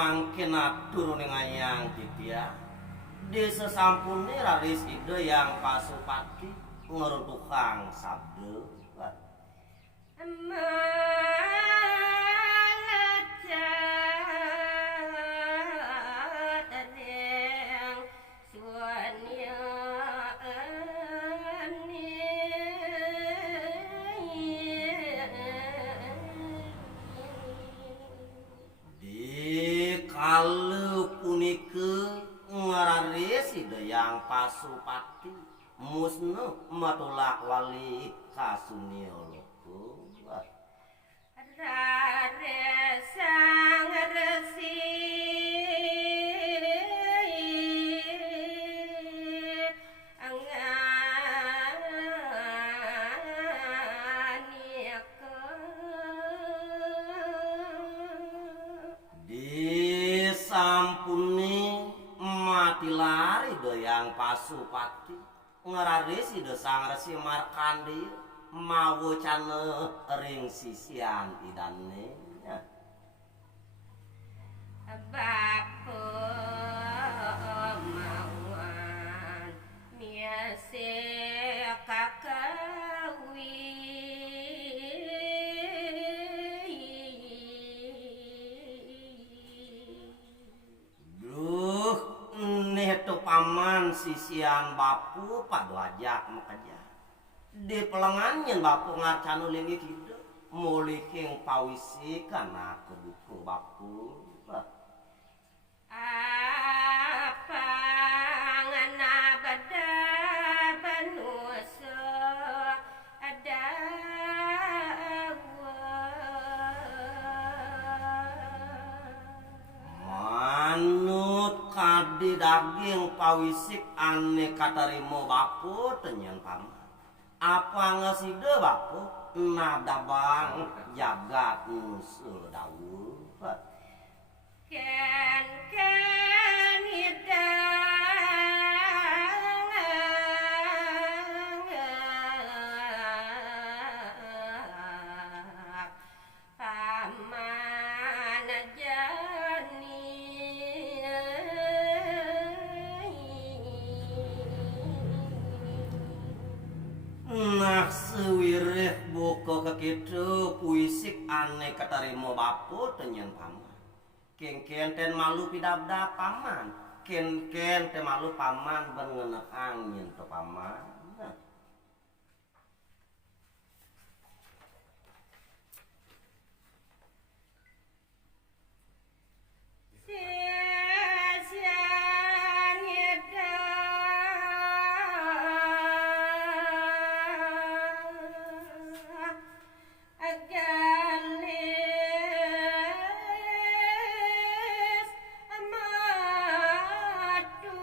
mangkin atur ning ayang titia. Di sesampune raris ide yang pasupati ngeruntukang sabde. Di kalau punike ngararis ide yang pasupati musnuh matulak wali kasuniolo. Rare sang resi Di sampuni mati lari doyang pasupati ngeraris ide sang resi markandi mawo cane ring sisian idane Bapa mawan miase kakawi duh neto paman sisian bapu padu ajak makaja di pelengannya bapu ngacanu lingi kido muliking pawisi kana kebuku bapu apa ngana bada banusa ada manut kadi daging pawisik ane katarimo bapu tenyen paman apa ngaside bapu nadabang jagat nusul dawu ken hidang paman jani nah sewirih buka kekitu puisik ane katarimo bapu tenyen paman ken ten malu pidabda paman ken ten malu paman bengenek angin to paman sia-sia nyedang agalis madu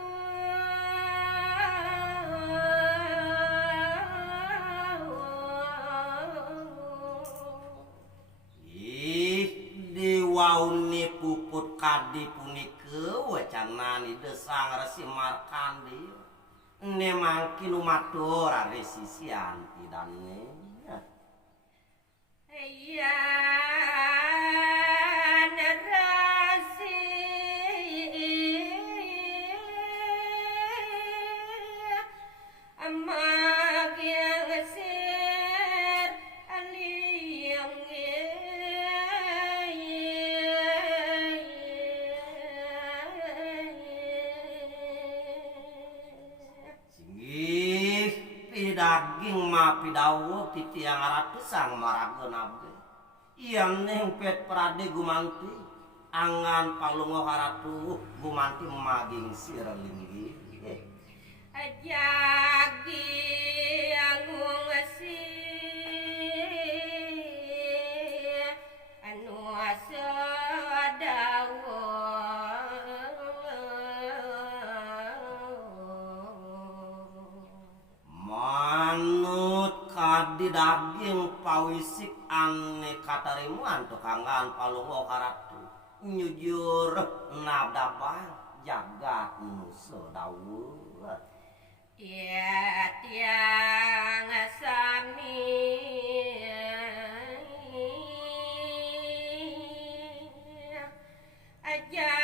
ih diwauni puput kadi punike wacanani desang resi markandi ne mangkin umatur are sisian idane ya narasi amag yang sir aliyang singgih pidaging ma pidawo titi yang ratusang maragon abdi yang neng pet prade gumanti angan palungo haratu gumanti maging sirlinggi ajagi angung si anu asadawo manut kadi daging pawisik ane katarimuan tukangan palungo haratu nyujur nabdabang jagat nuso dawu ya tiang sami aja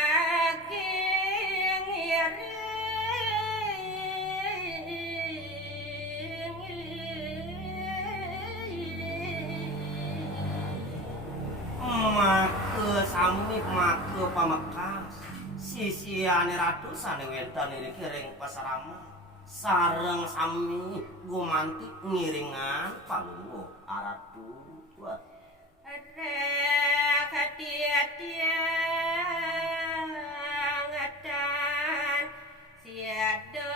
marga pamekas sisiane ratusan wenten iri kiring pasarama sareng sami gumanti ngiringan palungguh aratu Rek hati-hatian ngatan siada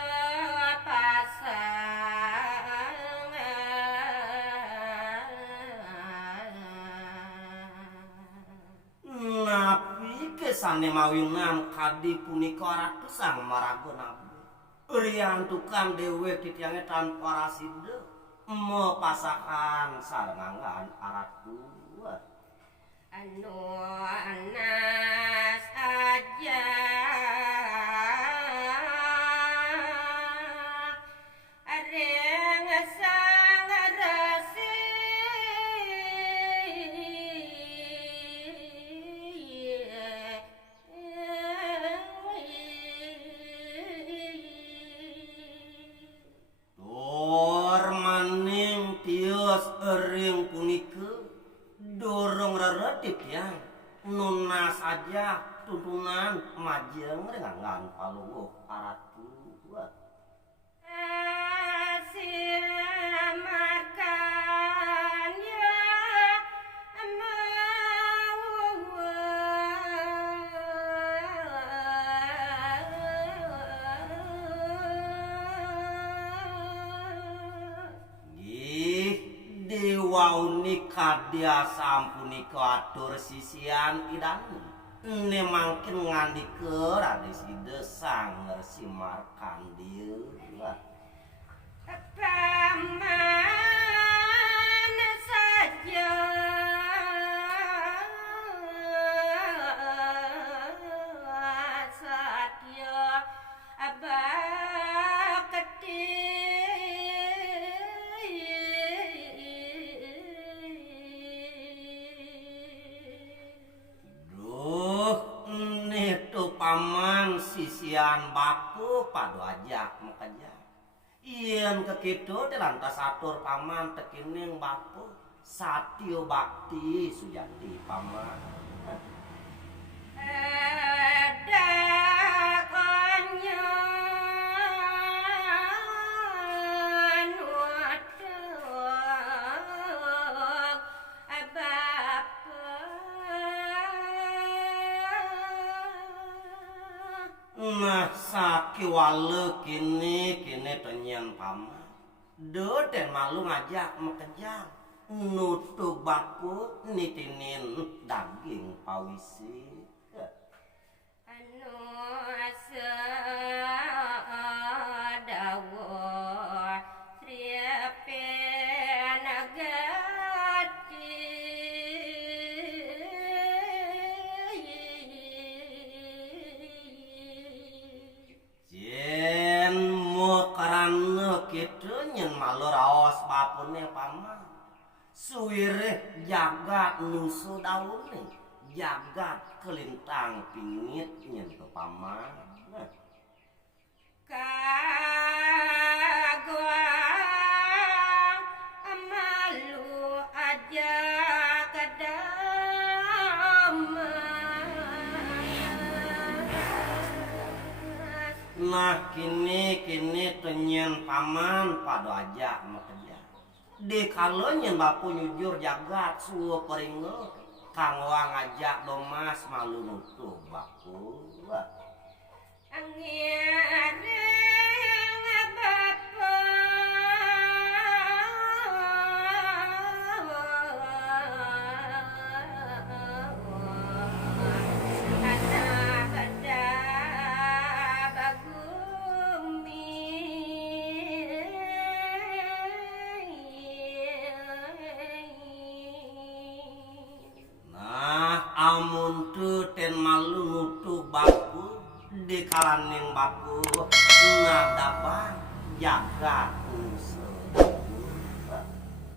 napi kesane mawingan kadi punika ratusan maraga nabi rian tukang dewe titiange tanpa raside mepasakan sarengangan aratu anu anas aja areng sang resi tur maning tios ering punika dorong reredit yang nuna saja tuntunan majeng rengangan palungguh aratu makan ya ih dewa unik kadia sampunika atur sisian idani ne mangkin ngandike rade si desang si markan dieu paman saja satya abakti paman sisian baku padu ajak mekaja ien kekitu lantas atur paman tekining baku satyo bakti sujati paman nah sakiwale kini tenyen paman doden malu ngajak mekejang nutup baku nitinin daging pawisi anu asadawa sriapen agati jen mo karana kitu nyen malu raos bapune paman suwireh jagat nusu daune jagat kelintang pingit nyen ke paman kagwang malu aja nah kini tenyen paman padu aja mekerja de kalau nyen bapu nyujur jagat suwe peringo kang wang ngajak domas malu nutuh baku angireng bapa anak ada bagumi nah amun tu ten malu nutuh baku di kalaning baku ngadabang jagat nusa